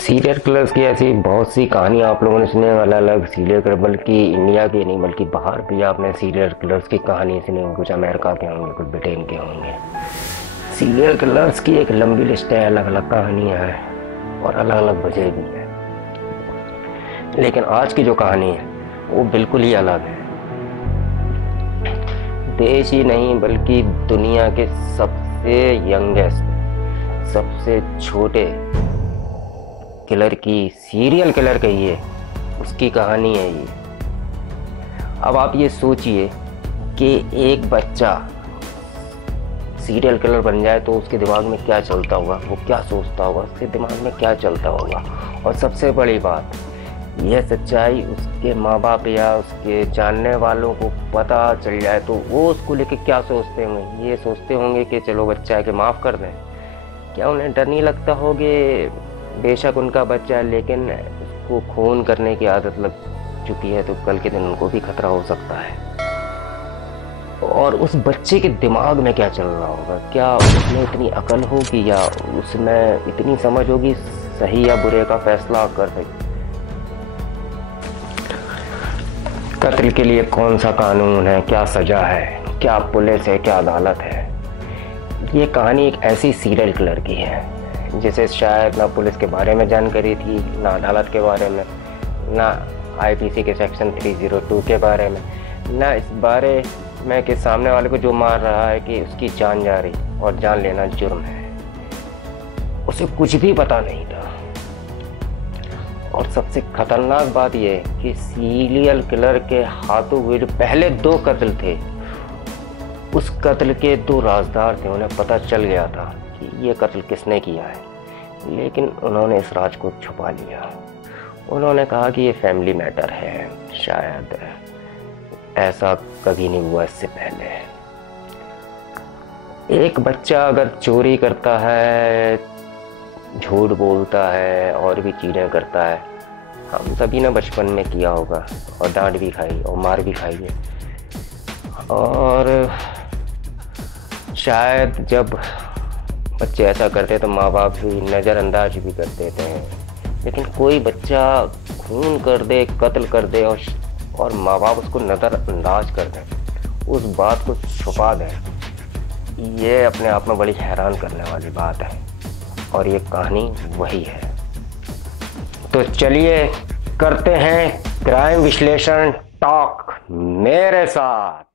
Serial killers की ऐसी बहुत सी कहानी आप लोगों ने सुनी है, अलग अलग सीरियल किलर, बल्कि इंडिया के नहीं बल्कि बाहर भी आपने सीरियल किलर्स की कहानी सुनी होंगी। कुछ अमेरिका के होंगे, कुछ ब्रिटेन के होंगे। सीरियल किलर्स की एक लंबी लिस्ट है, अलग अलग कहानियाँ हैं और अलग अलग वजह भी है। लेकिन आज की जो कहानी है वो बिल्कुल ही अलग है। देश ही नहीं बल्कि दुनिया के सबसे यंगेस्ट, सबसे छोटे किलर की, सीरियल किलर कहिए, उसकी कहानी है ये। अब आप ये सोचिए कि एक बच्चा सीरियल किलर बन जाए तो उसके दिमाग में क्या चलता होगा, वो क्या सोचता होगा, उसके दिमाग में क्या चलता होगा। और सबसे बड़ी बात, यह सच्चाई उसके माँ बाप या उसके जानने वालों को पता चल जाए तो वो उसको लेके क्या सोचते होंगे। ये सोचते होंगे कि चलो बच्चा है कि माफ़ कर दें। क्या उन्हें डर नहीं लगता होगा, बेशक उनका बच्चा है लेकिन उसको खून करने की आदत लग चुकी है तो कल के दिन उनको भी खतरा हो सकता है। और उस बच्चे के दिमाग में क्या चल रहा होगा, क्या उसमें इतनी अकल होगी या उसमें इतनी समझ होगी सही या बुरे का फैसला कर सके। कत्ल के लिए कौन सा कानून है, क्या सजा है, क्या पुलिस है, क्या अदालत है। ये कहानी एक ऐसी सीरियल किलर की है जिसे शायद ना पुलिस के बारे में जानकारी थी, ना अदालत के बारे में, ना आईपीसी के सेक्शन 302 के बारे में, ना इस बारे में कि सामने वाले को जो मार रहा है कि उसकी जान जा रही और जान लेना जुर्म है। उसे कुछ भी पता नहीं था। और सबसे खतरनाक बात यह है कि सीरियल किलर के हाथों हुए जो पहले 2 कत्ल थे, उस कत्ल के 2 राजदार थे। उन्हें पता चल गया था कि ये कत्ल किसने किया है, लेकिन उन्होंने इस राज को छुपा लिया। उन्होंने कहा कि ये फैमिली मैटर है, शायद ऐसा कभी नहीं हुआ इससे पहले। एक बच्चा अगर चोरी करता है, झूठ बोलता है और भी चीज़ें करता है, हम सभी ने बचपन में किया होगा और डांट भी खाई और मार भी खाई है। और शायद जब बच्चे ऐसा करते तो माँ बाप भी नज़रअंदाज भी कर देते हैं। लेकिन कोई बच्चा खून कर दे, कत्ल कर दे और माँ बाप उसको नज़रअंदाज कर दें, उस बात को छुपा दें, ये अपने आप में बड़ी हैरान करने वाली बात है। और ये कहानी वही है। तो चलिए करते हैं क्राइम विश्लेषण टॉक मेरे साथ।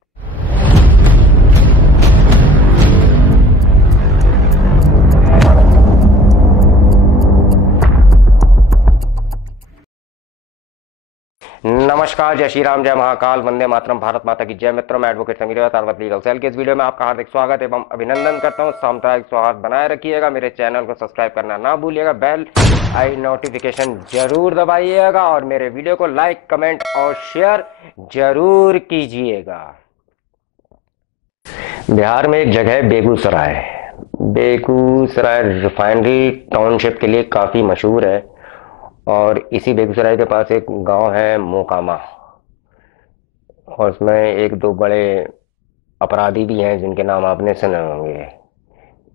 नमस्कार, जय श्री राम, जय महाकाल, वंदे मातरम, भारत माता की जय। मित्रों, मैं एडवोकेट समीर तारवत लीगल सेल के इस वीडियो में आपका हार्दिक स्वागत एवं अभिनंदन करता हूं। सामुदायिक सौहार्द बनाए रखिएगा, मेरे चैनल को सब्सक्राइब करना ना भूलिएगा, बेल आई नोटिफिकेशन जरूर दबाइएगा और मेरे वीडियो को लाइक, कमेंट और शेयर जरूर कीजिएगा। बिहार में एक जगह है बेगूसराय। बेगूसराय रिफाइनरी टाउनशिप के लिए काफ़ी मशहूर है और इसी बेगूसराय के पास एक गांव है मोकामा, और उसमें 1-2 बड़े अपराधी भी हैं जिनके नाम आपने सुने होंगे।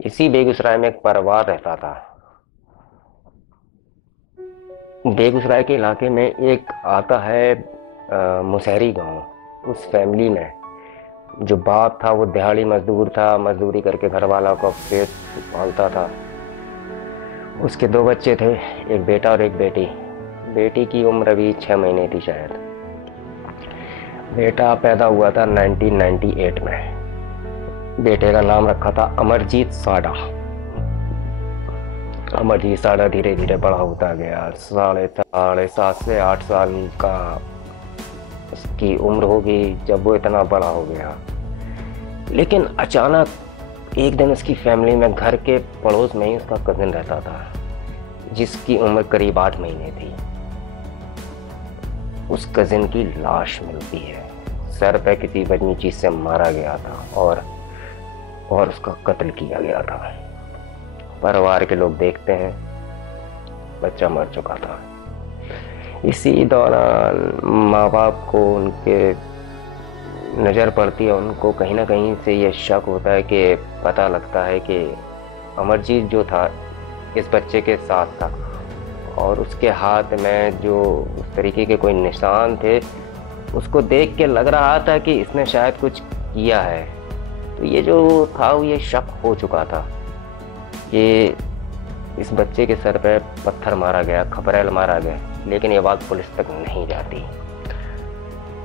इसी बेगूसराय में एक परिवार रहता था। बेगूसराय के इलाके में एक आता है मुसहरी गांव। उस फैमिली में जो बाप था वो दिहाड़ी मजदूर था, मजदूरी करके घर वाला का पेट पालता था। उसके 2 बच्चे थे, एक बेटा और एक बेटी। बेटी की उम्र अभी 6 महीने थी शायद। बेटा पैदा हुआ था 1998 में। बेटे का नाम रखा था अमरजीत साड़ा। अमरजीत साड़ा धीरे धीरे बड़ा होता गया। 7.5 से 8 साल का उसकी उम्र होगी जब वो इतना बड़ा हो गया। लेकिन अचानक एक दिन उसकी फैमिली में, घर के पड़ोस में ही उसका कजिन रहता था जिसकी उम्र करीब 8 महीने थी। उस कजिन की लाश मिलती है, सर पे किसी वजनी चीज से मारा गया था और उसका कत्ल किया गया था। परिवार के लोग देखते हैं, बच्चा मर चुका था। इसी दौरान माँ बाप को उनके नज़र पड़ती है, उनको कहीं ना कहीं से ये शक होता है कि पता लगता है कि अमरजीत जो था इस बच्चे के साथ था और उसके हाथ में जो उस तरीके के कोई निशान थे, उसको देख के लग रहा था कि इसने शायद कुछ किया है। तो ये जो था ये शक हो चुका था कि इस बच्चे के सर पे पत्थर मारा गया, खपरेल मारा गया, लेकिन ये बात पुलिस तक नहीं जाती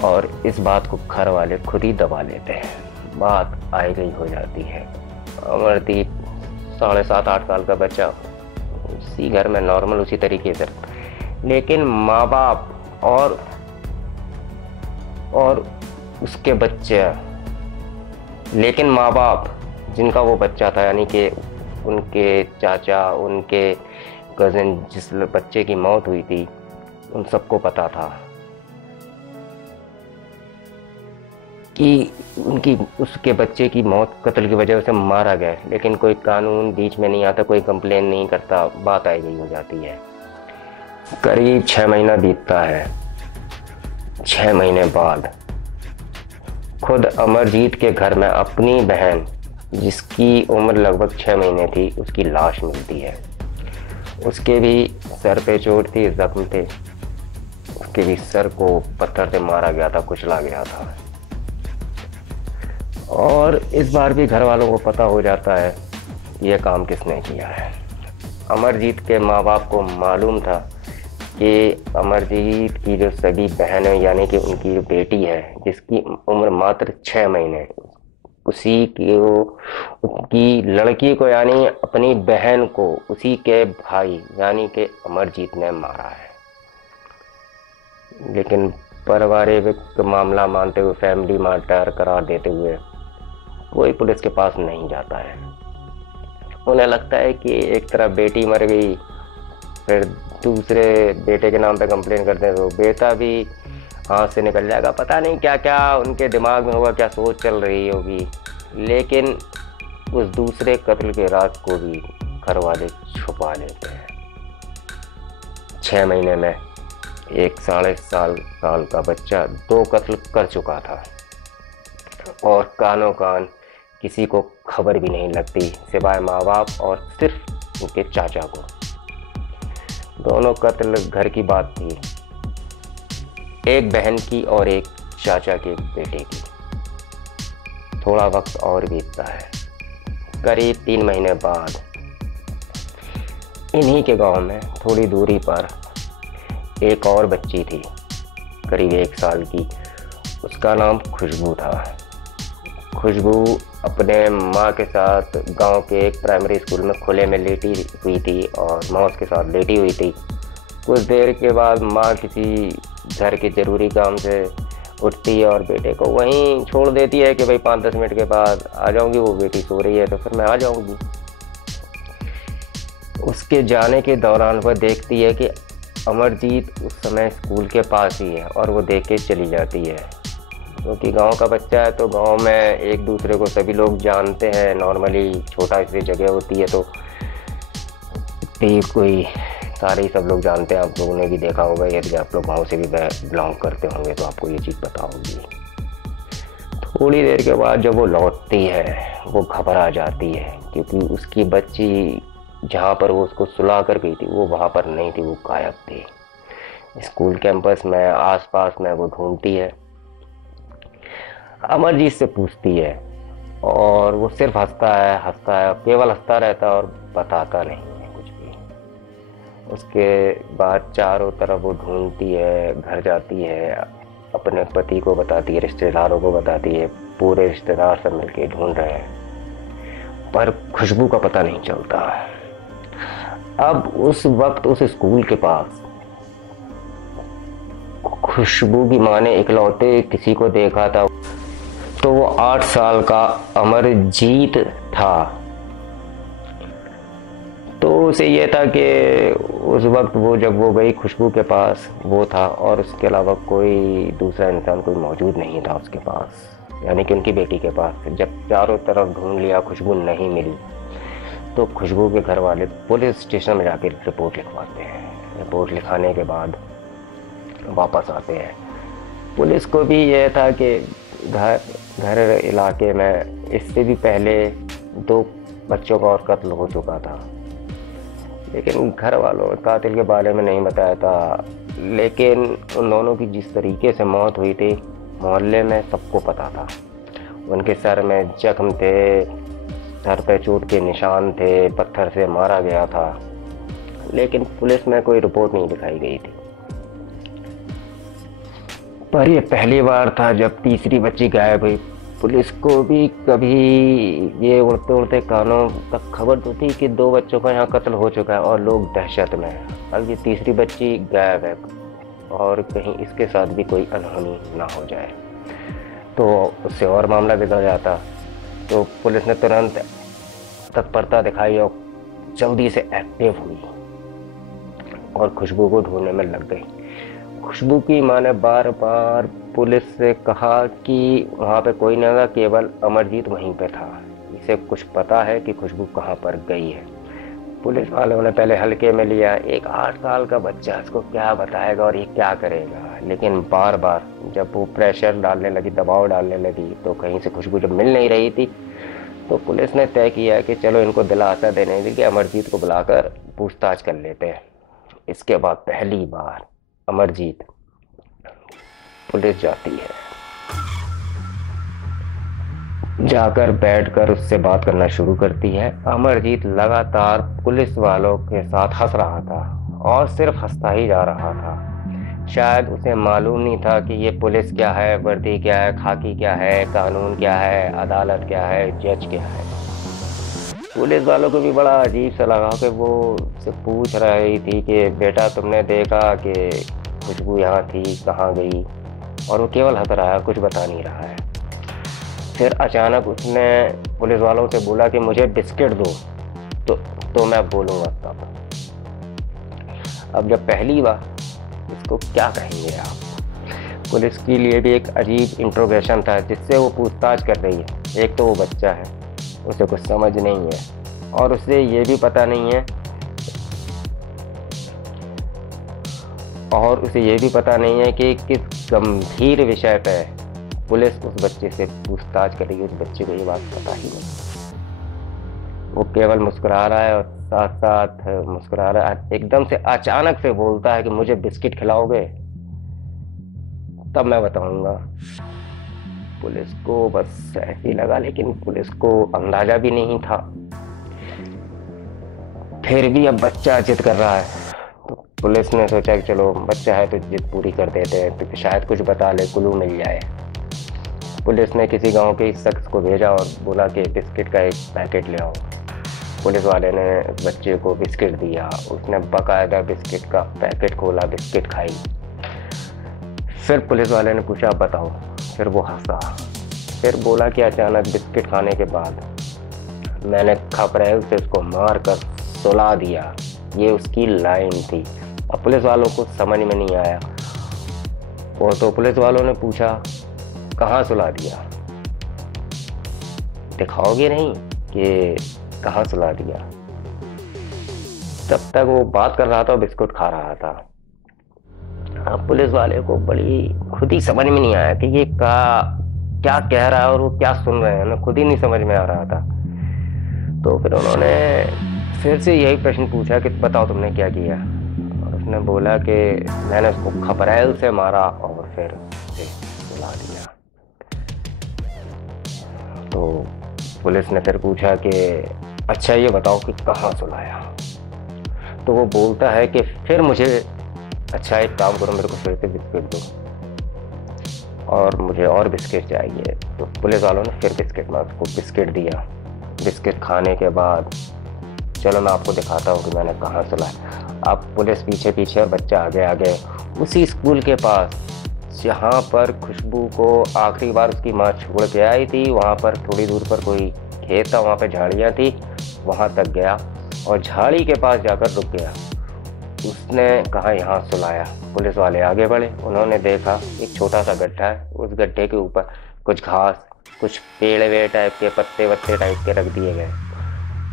और इस बात को घर वाले खुद ही दबा लेते हैं। बात आई गई हो जाती है। अमरदीप 7.5-8 साल का बच्चा उसी घर में नॉर्मल उसी तरीके से, लेकिन माँ बाप और उसके बच्चे, लेकिन माँ बाप जिनका वो बच्चा था, यानी कि उनके चाचा, उनके कज़न जिस बच्चे की मौत हुई थी, उन सबको पता था कि उसके बच्चे की मौत कत्ल की वजह से मारा गया, लेकिन कोई कानून बीच में नहीं आता, कोई कंप्लेन नहीं करता। बात आई गई हो जाती है। करीब 6 महीना बीतता है। 6 महीने बाद खुद अमरजीत के घर में अपनी बहन, जिसकी उम्र लगभग 6 महीने थी, उसकी लाश मिलती है। उसके भी सर पे चोट थी, जख्म थे, उसके भी सर को पत्थर से मारा गया था, कुचला गया था। और इस बार भी घर वालों को पता हो जाता है ये काम किसने किया है। अमरजीत के माँ बाप को मालूम था कि अमरजीत की जो सगी बहन है, यानी कि उनकी जो बेटी है जिसकी उम्र मात्र 6 महीने, उनकी लड़की को यानी अपनी बहन को उसी के भाई यानी कि अमरजीत ने मारा है। लेकिन पारिवारिक मामला मानते हुए, फैमिली मैटर करार देते हुए कोई पुलिस के पास नहीं जाता है। उन्हें लगता है कि एक तरफ बेटी मर गई, फिर दूसरे बेटे के नाम पे कंप्लेन करते हैं तो बेटा भी हाथ से निकल जाएगा। पता नहीं क्या क्या उनके दिमाग में होगा, क्या सोच चल रही होगी। लेकिन उस दूसरे कत्ल के राज को भी घर वाले छुपा लेते हैं। 6 महीने में एक 7.5 साल का बच्चा 2 कत्ल कर चुका था और कानों कान किसी को खबर भी नहीं लगती, सिवाय माँ बाप और सिर्फ उनके चाचा को। दोनों कत्ल घर की बात थी, एक बहन की और एक चाचा के बेटे की। थोड़ा वक्त और बीतता है। करीब 3 महीने बाद इन्हीं के गांव में थोड़ी दूरी पर एक और बच्ची थी, करीब 1 साल की। उसका नाम खुशबू था। खुशबू अपने माँ के साथ गांव के एक प्राइमरी स्कूल में खुले में लेटी हुई थी और मौस के साथ लेटी हुई थी। कुछ देर के बाद माँ किसी घर के ज़रूरी काम से उठती है और बेटे को वहीं छोड़ देती है कि भाई 5-10 मिनट के बाद आ जाऊंगी, वो बेटी सो रही है तो फिर मैं आ जाऊंगी। उसके जाने के दौरान वह देखती है कि अमरजीत उस समय स्कूल के पास ही है और वो देख के चली जाती है, क्योंकि गांव का बच्चा है तो गांव में एक दूसरे को सभी लोग जानते हैं। नॉर्मली छोटा सी जगह होती है तो कोई सारे ही सब लोग जानते हैं। आप लोगों ने भी देखा होगा, यदि आप लोग गांव से भी बिलोंग करते होंगे तो आपको ये चीज़ पता होगी। थोड़ी देर के बाद जब वो लौटती है वो घबरा जाती है, क्योंकि उसकी बच्ची जहाँ पर वो उसको सुला कर गई थी वो वहाँ पर नहीं थी, वो गायब थी। स्कूल कैंपस में आसपास में वो ढूंढती है, अमरजीत से पूछती है और वो सिर्फ हंसता है, केवल हंसता रहता है और बताता नहीं है कुछ भी। उसके बाद चारों तरफ वो ढूंढती है, घर जाती है, अपने पति को बताती है, रिश्तेदारों को बताती है, पूरे रिश्तेदार सब मिलके ढूंढ रहे हैं पर खुशबू का पता नहीं चलता। अब उस वक्त उस स्कूल के पास खुशबू की माँ ने इकलौते किसी को देखा था, तो वो 8 साल का अमरजीत था। तो उसे ये था कि उस वक्त वो जब वो गई खुशबू के पास वो था और उसके अलावा कोई दूसरा इंसान कोई मौजूद नहीं था उसके पास, यानी कि उनकी बेटी के पास। जब चारों तरफ ढूंढ लिया, खुशबू नहीं मिली, तो खुशबू के घर वाले पुलिस स्टेशन में जाकर रिपोर्ट लिखवाते हैं। रिपोर्ट लिखाने के बाद वापस आते हैं। पुलिस को भी यह था कि घर इलाके में इससे भी पहले 2 बच्चों का और कत्ल हो चुका था। लेकिन घर वालों ने कातिल के बारे में नहीं बताया था। लेकिन उन दोनों की जिस तरीके से मौत हुई थी, मोहल्ले में सबको पता था। उनके सर में जख्म थे, सर पे चोट के निशान थे, पत्थर से मारा गया था, लेकिन पुलिस में कोई रिपोर्ट नहीं दिखाई गई थी। पर ये पहली बार था जब तीसरी बच्ची गायब हुई। पुलिस को भी कभी ये उड़ते उड़ते कानों तक खबर तो थी कि 2 बच्चों का यहाँ कत्ल हो चुका है और लोग दहशत में हैं। अब ये तीसरी बच्ची गायब है और कहीं इसके साथ भी कोई अनहोनी ना हो जाए, तो उससे और मामला बिगड़ जाता। तो पुलिस ने तुरंत तत्परता दिखाई और जल्दी से एक्टिव हुई और खुशबू को ढूंढने में लग गई। खुशबू की माँ ने बार बार पुलिस से कहा कि वहाँ पे कोई नहीं था, केवल अमरजीत वहीं पे था, इसे कुछ पता है कि खुशबू कहाँ पर गई है। पुलिस वालों ने पहले हल्के में लिया, एक 8 साल का बच्चा इसको क्या बताएगा और ये क्या करेगा। लेकिन बार बार जब वो प्रेशर डालने लगी, दबाव डालने लगी, तो कहीं से खुशबू जब मिल नहीं रही थी, तो पुलिस ने तय किया कि चलो इनको दिलासा देने के लिए अमरजीत को बुलाकर पूछताछ कर लेते हैं। इसके बाद पहली बार अमरजीत पुलिस जाती है, जाकर बैठकर उससे बात करना शुरू करती है। अमरजीत लगातार पुलिस वालों के साथ हंस रहा था और सिर्फ हंसता ही जा रहा था। शायद उसे मालूम नहीं था कि ये पुलिस क्या है, वर्दी क्या है, खाकी क्या है, कानून क्या है, अदालत क्या है, जज क्या है। पुलिस वालों को भी बड़ा अजीब सा लगा कि वो उससे पूछ रही थी कि बेटा तुमने देखा कि खुशबू यहाँ थी, कहाँ गई, और वो केवल हंस रहा है, कुछ बता नहीं रहा है। फिर अचानक उसने पुलिस वालों से बोला कि मुझे बिस्किट दो, तो मैं बोलूँगा तब। अब जब पहली बार, इसको क्या कहेंगे आप, पुलिस के लिए भी एक अजीब इंट्रोगेशन था जिससे वो पूछताछ कर रही है। एक तो वो बच्चा है, उसे कुछ समझ नहीं है और उसे ये भी पता नहीं है कि किस गंभीर विषय पे पुलिस उस बच्चे से पूछताछ कर रही है। उस बच्चे को ये बात पता ही नहीं। वो केवल मुस्कुरा रहा है और साथ साथ मुस्कुरा रहा है, एकदम से अचानक से बोलता है कि मुझे बिस्किट खिलाओगे, तब मैं बताऊंगा। पुलिस को बस ऐसे ही लगा, लेकिन पुलिस को अंदाजा भी नहीं था। फिर भी अब बच्चा जिद कर रहा है, तो पुलिस ने सोचा कि चलो बच्चा है तो जिद पूरी कर देते हैं, तो शायद कुछ बता ले, क्लू मिल जाए। पुलिस ने किसी गांव के इस शख्स को भेजा और बोला कि बिस्किट का एक पैकेट ले आओ। पुलिस वाले ने बच्चे को बिस्किट दिया, उसने बाकायदा बिस्किट का पैकेट खोला, बिस्किट खाई। फिर पुलिस वाले ने पूछा बताओ, फिर वो हंसा, फिर बोला कि अचानक बिस्किट खाने के बाद मैंने खपरेल से उसको मार कर सुला दिया। ये उसकी लाइन थी। अब पुलिस वालों को समझ में नहीं आया, और तो पुलिस वालों ने पूछा कहाँ सुला दिया, दिखाओगे नहीं कि कहाँ सुला दिया। तब तक वो बात कर रहा था, बिस्कुट खा रहा था। अब पुलिस वाले को बड़ी खुद ही समझ में नहीं आया कि ये क्या कह रहा है और वो क्या सुन रहे हैं ना, खुद ही नहीं समझ में आ रहा था। तो फिर उन्होंने फिर से यही प्रश्न पूछा कि बताओ तुमने क्या किया, और उसने बोला कि मैंने उसको खपरेल से मारा और फिर उसे सुला दिया। तो पुलिस ने फिर पूछा कि अच्छा ये बताओ कि कहाँ सुलाया। तो वो बोलता है कि फिर मुझे, अच्छा एक काम करो, मेरे को फिर से बिस्किट दो और मुझे और बिस्किट चाहिए। तो पुलिस वालों ने फिर बिस्किट में उसको बिस्किट दिया। बिस्किट खाने के बाद चलो मैं आपको दिखाता हूँ कि मैंने कहाँ सुलाया। अब पुलिस पीछे पीछे और बच्चा आगे आगे, उसी स्कूल के पास जहाँ पर खुशबू को आखिरी बार उसकी माँ छोड़ के आई थी, वहाँ पर थोड़ी दूर पर कोई खेत था, वहाँ पर झाड़ियाँ थी, वहाँ तक गया और झाड़ी के पास जाकर रुक गया। उसने कहा यहाँ सुलाया। पुलिस वाले आगे बढ़े, उन्होंने देखा एक छोटा सा गड्ढा है, उस गड्ढे के ऊपर कुछ घास, कुछ पेड़ वेड़ टाइप के, पत्ते वत्ते टाइप के रख दिए गए।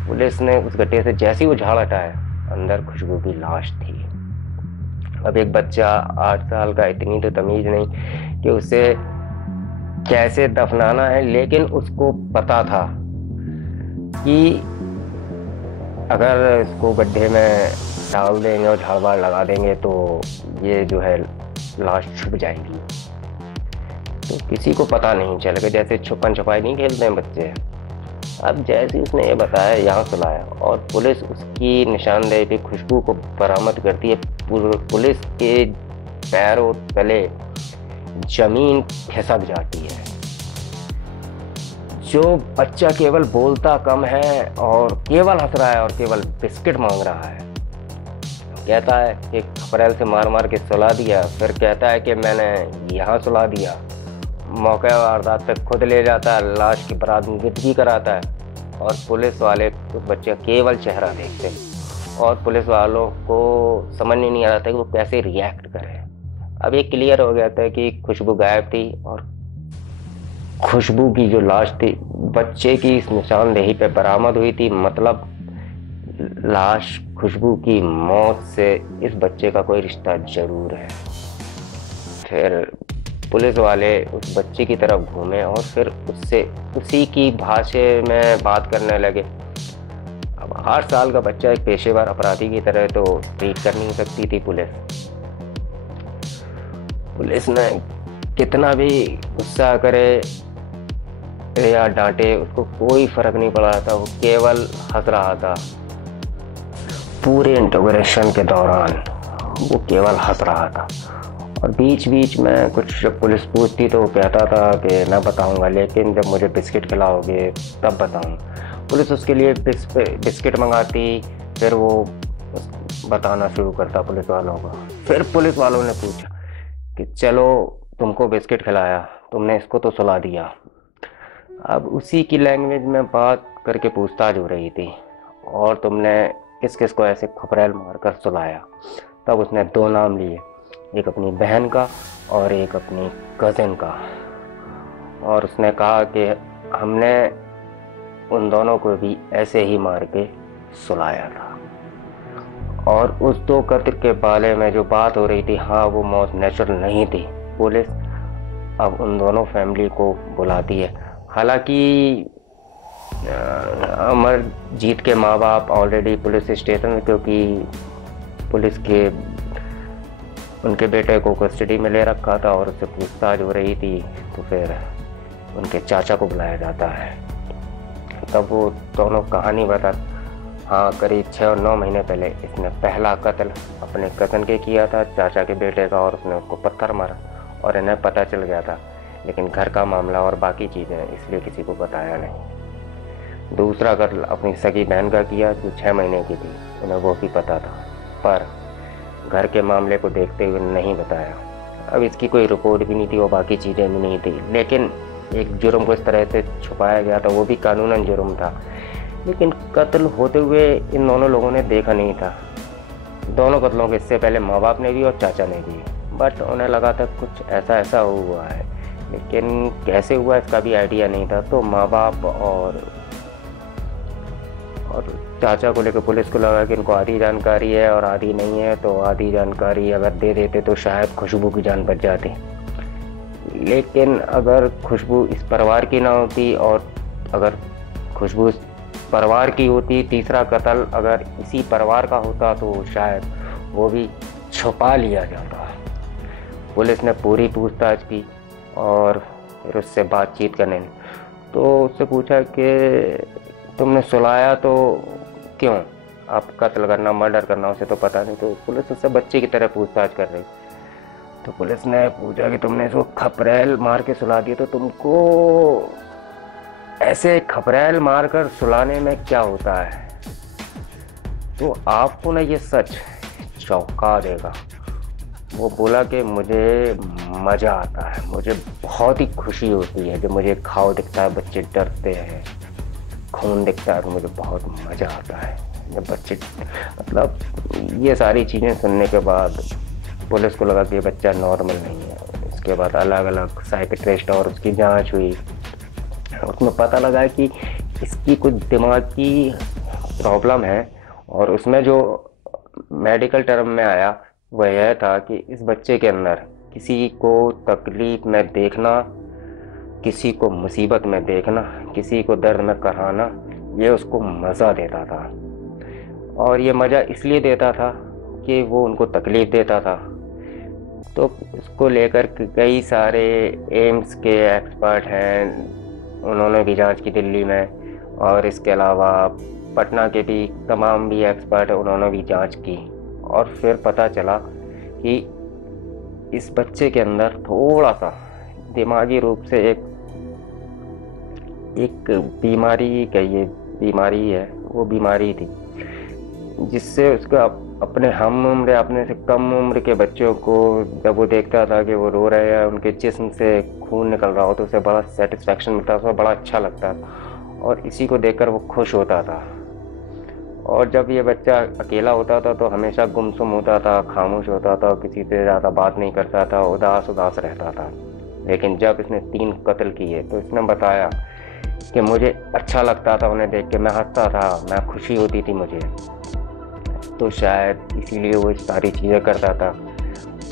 पुलिस ने उस गड्ढे से जैसे ही वो झाड़ हटाया, अंदर खुशबू की लाश थी। अब एक बच्चा 8 साल का, इतनी तो तमीज नहीं कि उसे कैसे दफनाना है, लेकिन उसको पता था कि अगर इसको गड्ढे में डाल देंगे और झाड़ लगा देंगे तो ये जो है लाश छुप जाएगी, तो किसी को पता नहीं चलेगा। जैसे छुपन छुपाई नहीं खेलते हैं बच्चे। अब जैसे उसने ये बताया यहाँ सुलाया और पुलिस उसकी निशानदेही पे खुशबू को बरामद करती है। पुलिस के पैरों तले जमीन खिसक जाती है। जो बच्चा केवल बोलता कम है और केवल हंस रहा है और केवल बिस्किट मांग रहा है, कहता है कि खपरेल से मार मार के सुला दिया, फिर कहता है कि मैंने यहाँ सुला दिया। मौके वारदात पे खुद ले जाता है, लाश की बरामदगी कराता है और पुलिस वाले उस बच्चे का केवल चेहरा देखते हैं और पुलिस वालों को समझ नहीं आ रहा था कि वो कैसे रिएक्ट करें। अब ये क्लियर हो गया था कि खुशबू गायब थी और खुशबू की जो लाश थी बच्चे की इस निशानदेही पे बरामद हुई थी, मतलब लाश खुशबू की मौत से इस बच्चे का कोई रिश्ता जरूर है। फिर पुलिस वाले उस बच्चे की तरफ घूमे और फिर उससे उसी की भाषा में बात करने लगे। अब 8 साल का बच्चा एक पेशेवर अपराधी की तरह तो ट्रीट कर नहीं सकती थी पुलिस ने कितना भी गुस्सा करे या डांटे उसको कोई फर्क नहीं पड़ रहा था, वो केवल हंस रहा था। पूरे इंटरोगेशन के दौरान वो केवल हंस रहा था और बीच बीच में कुछ जब पुलिस पूछती तो वो कहता था कि मैं बताऊंगा, लेकिन जब मुझे बिस्किट खिलाओगे तब बताऊंगा। पुलिस उसके लिए बिस्किट मंगाती, फिर वो बताना शुरू करता पुलिस वालों को। फिर पुलिस वालों ने पूछा कि चलो तुमको बिस्किट खिलाया, तुमने इसको तो सुला दिया। अब उसी की लैंग्वेज में बात करके पूछताछ हो रही थी और तुमने किस किस को ऐसे खपरेल मारकर सुलाया। तब उसने 2 नाम लिए, एक अपनी बहन का और एक अपनी कज़न का, और उसने कहा कि हमने उन दोनों को भी ऐसे ही मार के सुलाया था। और उस 2 कत्ल के बारे में जो बात हो रही थी, हाँ वो मौत नेचुरल नहीं थी। पुलिस अब उन दोनों फैमिली को बुलाती है। हालांकि अमरजीत के माँ बाप ऑलरेडी पुलिस स्टेशन में, क्योंकि पुलिस के उनके बेटे को कस्टडी में ले रखा था और उससे पूछताछ हो रही थी, तो फिर उनके चाचा को बुलाया जाता है। तब वो दोनों कहानी बता, हाँ करीब 6 और 9 महीने पहले इसने पहला कत्ल अपने कज़न के किया था, चाचा के बेटे का, और उसने उसको पत्थर मारा और इन्हें पता चल गया था, लेकिन घर का मामला और बाकी चीज़ें इसलिए किसी को बताया नहीं। दूसरा कत्ल अपनी सगी बहन का किया जो 6 महीने की थी, उन्हें वो भी पता था, पर घर के मामले को देखते हुए नहीं बताया। अब इसकी कोई रिपोर्ट भी नहीं थी और बाकी चीज़ें भी नहीं थी, लेकिन एक जुर्म को इस तरह से छुपाया गया था, वो भी कानूनन जुर्म था। लेकिन कत्ल होते हुए इन दोनों लोगों ने देखा नहीं था। दोनों कत्लों के इससे पहले माँ बाप ने भी और चाचा ने भी, बट उन्हें लगा था कुछ ऐसा हुआ है, लेकिन कैसे हुआ इसका भी आइडिया नहीं था। तो माँ बाप और चाचा को लेकर पुलिस को लगा कि इनको आधी जानकारी है और आधी नहीं है, तो आधी जानकारी अगर दे देते तो शायद खुशबू की जान बच जाती। लेकिन अगर खुशबू इस परिवार की ना होती और अगर खुशबू इस परिवार की होती, तीसरा कत्ल अगर इसी परिवार का होता तो शायद वो भी छुपा लिया जाता। पुलिस ने पूरी पूछताछ की और फिर उससे बातचीत करने, तो उससे पूछा कि तुमने सुलाया तो क्यों, आप कत्ल करना मर्डर करना उसे तो पता नहीं। तो पुलिस उससे बच्चे की तरह पूछताछ कर रही। तो पुलिस ने पूछा कि तुमने इसको खपरेल मार के सुला दिया, तो तुमको ऐसे खपरेल मार कर सुलाने में क्या होता है? तो आपको ना ये सच चौंका देगा। वो बोला कि मुझे मज़ा आता है, मुझे बहुत ही खुशी होती है जब मुझे घाव दिखता है, बच्चे डरते हैं, खून दिखता है तो मुझे बहुत मज़ा आता है जब बच्चे, मतलब ये सारी चीज़ें सुनने के बाद पुलिस को लगा कि ये बच्चा नॉर्मल नहीं है। इसके बाद अलग अलग साइकेट्रिस्ट और उसकी जांच हुई, उसमें पता लगा कि इसकी कुछ दिमाग की प्रॉब्लम है, और उसमें जो मेडिकल टर्म में आया वह यह था कि इस बच्चे के अंदर किसी को तकलीफ में देखना, किसी को मुसीबत में देखना, किसी को दर्द में कराना, ये उसको मज़ा देता था। और ये मज़ा इसलिए देता था कि वो उनको तकलीफ़ देता था। तो इसको लेकर कई सारे एम्स के एक्सपर्ट हैं, उन्होंने भी जांच की दिल्ली में, और इसके अलावा पटना के भी तमाम भी एक्सपर्ट हैं, उन्होंने भी जांच की। और फिर पता चला कि इस बच्चे के अंदर थोड़ा सा दिमागी रूप से एक बीमारी कहिए, बीमारी है, वो बीमारी थी जिससे उसका अपने हम उम्र, अपने से कम उम्र के बच्चों को जब वो देखता था कि वो रो रहे हैं, उनके जिस्म से खून निकल रहा हो, तो उसे बड़ा सेटिस्फैक्शन मिलता था, बड़ा अच्छा लगता था और इसी को देखकर वो खुश होता था। और जब ये बच्चा अकेला होता था तो हमेशा गुमसुम होता था, खामोश होता था, किसी से ज़्यादा बात नहीं करता था, उदास उदास रहता था। लेकिन जब इसने 3 कत्ल किए तो इसने बताया कि मुझे अच्छा लगता था उन्हें देख के, मैं हंसता था, मैं खुशी होती थी मुझे। तो शायद इसीलिए वो इस सारी चीज़ें करता था।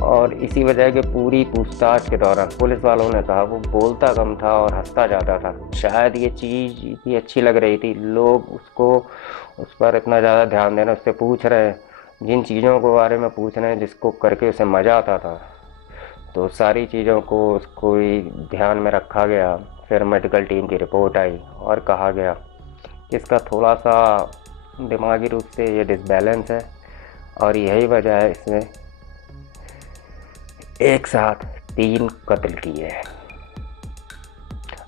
और इसी वजह के पूरी पूछताछ के दौरान पुलिस वालों ने कहा वो बोलता कम था और हंसता ज़्यादा था। शायद ये चीज़ इतनी अच्छी लग रही थी, लोग उसको उस पर इतना ज़्यादा ध्यान देना, उससे पूछ रहे हैं, जिन चीज़ों के बारे में पूछ रहे हैं जिसको करके उसे मज़ा आता था। तो सारी चीज़ों को उसको ध्यान में रखा गया। फिर मेडिकल टीम की रिपोर्ट आई और कहा गया कि इसका थोड़ा सा दिमागी रूप से ये डिसबैलेंस है और यही वजह है इसने एक साथ 3 कत्ल किए हैं।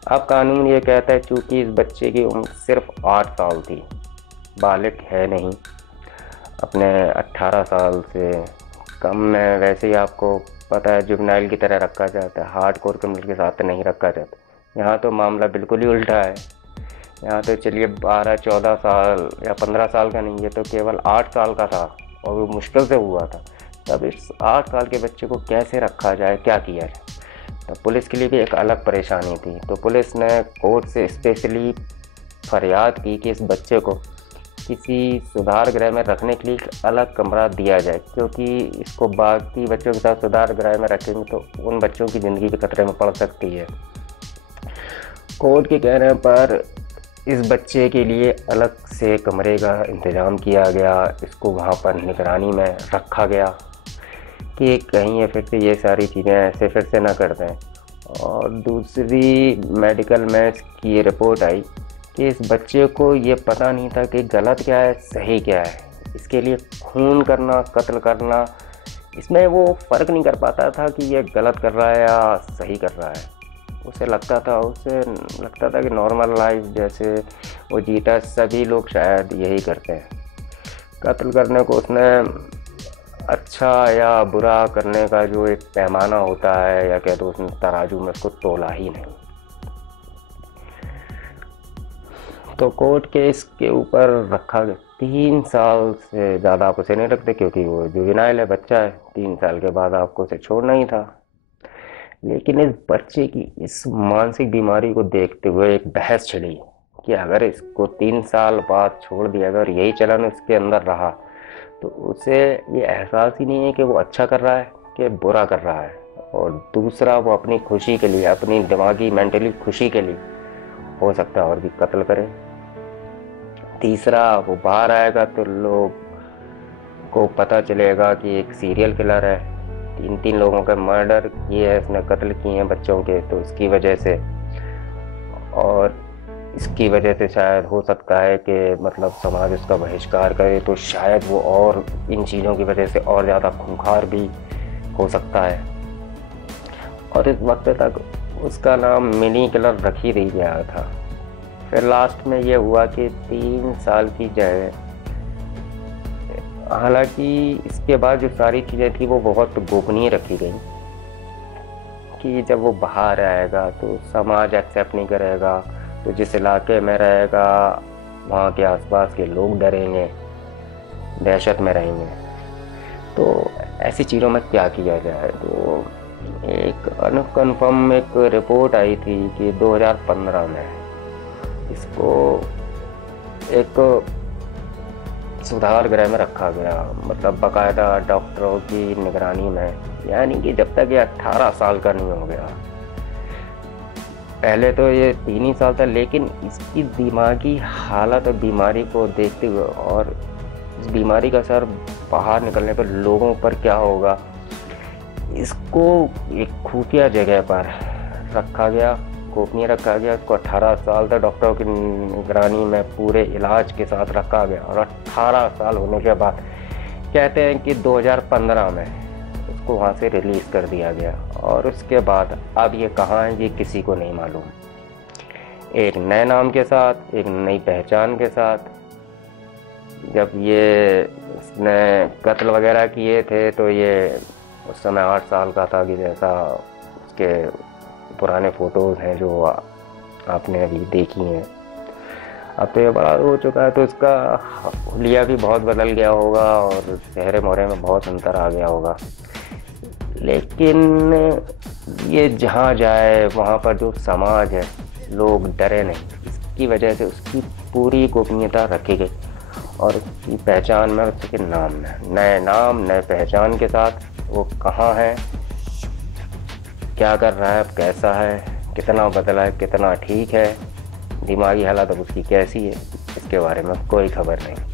अब कानून ये कहता है चूँकि इस बच्चे की उम्र सिर्फ 8 साल थी, बालिग है नहीं, अपने 18 साल से कम में वैसे ही आपको पता है जुवेनाइल की तरह रखा जाता है, हार्डकोर क्रिमिनल के साथ नहीं रखा जाता। यहाँ तो मामला बिल्कुल ही उल्टा है। यहाँ तो चलिए 12-14 साल या 15 साल का नहीं, ये तो केवल 8 साल का था और वो मुश्किल से हुआ था। तब इस 8 साल के बच्चे को कैसे रखा जाए, क्या किया जाए। तो पुलिस के लिए भी एक अलग परेशानी थी। तो पुलिस ने कोर्ट से स्पेशली फरियाद की कि इस बच्चे को किसी सुधार गृह में रखने के लिए एक अलग कमरा दिया जाए, क्योंकि इसको बाकी बच्चों के साथ सुधार गृह में रखेंगे तो उन बच्चों की ज़िंदगी भी खतरे में पड़ सकती है। कोर्ट के कहने पर इस बच्चे के लिए अलग से कमरे का इंतज़ाम किया गया, इसको वहाँ पर निगरानी में रखा गया कि कहीं ये फिर से ये सारी चीज़ें ऐसे फिर से ना कर दें। और दूसरी मेडिकल में की रिपोर्ट आई कि इस बच्चे को ये पता नहीं था कि गलत क्या है सही क्या है। इसके लिए खून करना, कत्ल करना, इसमें वो फ़र्क नहीं कर पाता था कि ये गलत कर रहा है या सही कर रहा है। उसे लगता था कि नॉर्मल लाइफ जैसे वो जीता, सभी लोग शायद यही करते हैं। कत्ल करने को उसने अच्छा या बुरा करने का जो एक पैमाना होता है या कह दो उसने तराजू में उसको तोला ही नहीं। तो कोर्ट केस के ऊपर रखा गया। 3 साल से ज़्यादा आप उसे नहीं रखते क्योंकि वो जुवेनाइल है, बच्चा है। 3 साल के बाद आपको उसे छोड़ना ही था। लेकिन इस बच्चे की इस मानसिक बीमारी को देखते हुए एक बहस छिड़ी कि अगर इसको 3 साल बाद छोड़ दिया, अगर यही चलन उसके अंदर रहा तो उसे ये एहसास ही नहीं है कि वो अच्छा कर रहा है कि बुरा कर रहा है। और दूसरा, वो अपनी खुशी के लिए, अपनी दिमागी मेंटली खुशी के लिए हो सकता है और भी कत्ल करे। तीसरा, वो बाहर आएगा तो लोग को पता चलेगा कि एक सीरियल किलर है, 3 लोगों का मर्डर किए हैं, इसने कत्ल किए हैं बच्चों के। तो इसकी वजह से, और इसकी वजह से शायद हो सकता है कि मतलब समाज उसका बहिष्कार करे, तो शायद वो और इन चीज़ों की वजह से और ज़्यादा खूंखार भी हो सकता है। और इस वक्त तक उसका नाम मिनी किलर रख ही नहीं गया था। फिर लास्ट में ये हुआ कि 3 साल की जगह, हालांकि इसके बाद जो सारी चीज़ें थी वो बहुत गोपनीय रखी गई कि जब वो बाहर आएगा तो समाज एक्सेप्ट नहीं करेगा, तो जिस इलाके में रहेगा वहाँ के आसपास के लोग डरेंगे, दहशत में रहेंगे। तो ऐसी चीज़ों में क्या किया जाए। तो एक अनकन्फर्म एक रिपोर्ट आई थी कि 2015 में इसको एक सुधार गृह में रखा गया, मतलब बाकायदा डॉक्टरों की निगरानी में, यानी कि जब तक ये 18 साल का नहीं हो गया। पहले तो ये 3 ही साल था, लेकिन इसकी दिमागी हालत और बीमारी को देखते हुए और इस बीमारी का असर बाहर निकलने पर लोगों पर क्या होगा, इसको एक खुफिया जगह पर रखा गया, गोपनीय रखा गया। इसको 18 साल तक डॉक्टरों की निगरानी में पूरे इलाज के साथ रखा गया और 18 साल होने के बाद कहते हैं कि 2015 में इसको वहाँ से रिलीज़ कर दिया गया। और उसके बाद अब ये कहाँ है ये किसी को नहीं मालूम। एक नए नाम के साथ, एक नई पहचान के साथ। जब ये इसने कत्ल वगैरह किए थे तो ये उस समय 8 साल का था, कि जैसा उसके पुराने फ़ोटोज़ हैं जो आपने अभी देखी हैं। अब तो ये बड़ा हो चुका है तो इसका हुलिया भी बहुत बदल गया होगा और चेहरे मोहरे में बहुत अंतर आ गया होगा। लेकिन ये जहाँ जाए वहाँ पर जो समाज है, लोग डरे नहीं, इसकी वजह से उसकी पूरी गोपनीयता रखी गई और उसकी पहचान में, उसके नाम में, नए नाम नए पहचान के साथ वो कहाँ है, क्या कर रहा है, कैसा है, कितना बदला है, कितना ठीक है, दिमागी हालत अब उसकी कैसी है, इसके बारे में कोई खबर नहीं।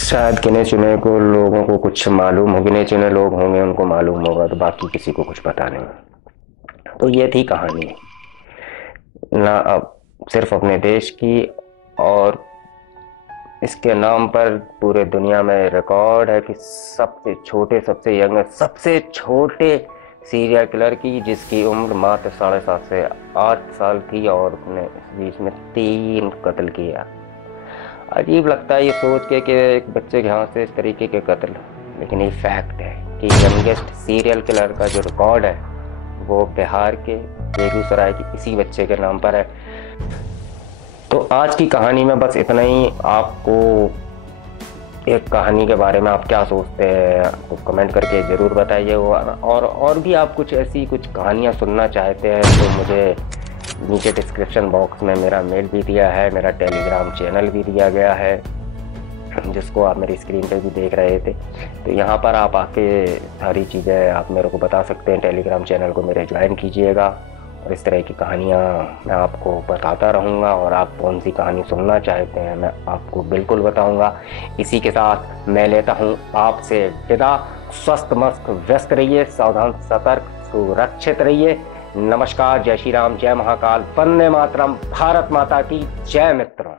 शायद गिने चुने को लोगों को कुछ मालूम हो, गिने चुने लोग होंगे उनको मालूम होगा, तो बाकी किसी को कुछ पता नहीं। तो ये थी कहानी ना अब सिर्फ अपने देश की, और इसके नाम पर पूरे दुनिया में रिकॉर्ड है कि सबसे छोटे, सबसे यंग, सबसे छोटे सीरियल किलर की, जिसकी उम्र मात्र 7.5 से 8 साल थी और उसने इस बीच में 3 कत्ल किया। अजीब लगता है ये सोच के कि एक बच्चे के हाथ से इस तरीके के कत्ल, लेकिन ये फैक्ट है कि यंगेस्ट सीरियल किलर का जो रिकॉर्ड है वो बिहार के बेगूसराय के इसी बच्चे के नाम पर है। तो आज की कहानी में बस इतना ही। आपको एक कहानी के बारे में आप क्या सोचते हैं तो कमेंट करके ज़रूर बताइए। और भी आप कुछ ऐसी कुछ कहानियाँ सुनना चाहते हैं तो मुझे नीचे डिस्क्रिप्शन बॉक्स में मेरा मेल भी दिया है, मेरा टेलीग्राम चैनल भी दिया गया है, जिसको आप मेरी स्क्रीन पे भी देख रहे थे। तो यहाँ पर आप आके सारी चीज़ें आप मेरे को बता सकते हैं। टेलीग्राम चैनल को मेरे ज्वाइन कीजिएगा और इस तरह की कहानियाँ मैं आपको बताता रहूँगा, और आप कौन सी कहानी सुनना चाहते हैं मैं आपको बिल्कुल बताऊँगा। इसी के साथ मैं लेता हूँ आपसे विदा। स्वस्थ मस्त व्यस्त रहिए, सावधान सतर्क सुरक्षित रहिए। नमस्कार, जय श्री राम, जय महाकाल, वंदे मातरम, भारत माता की जय। मित्रों।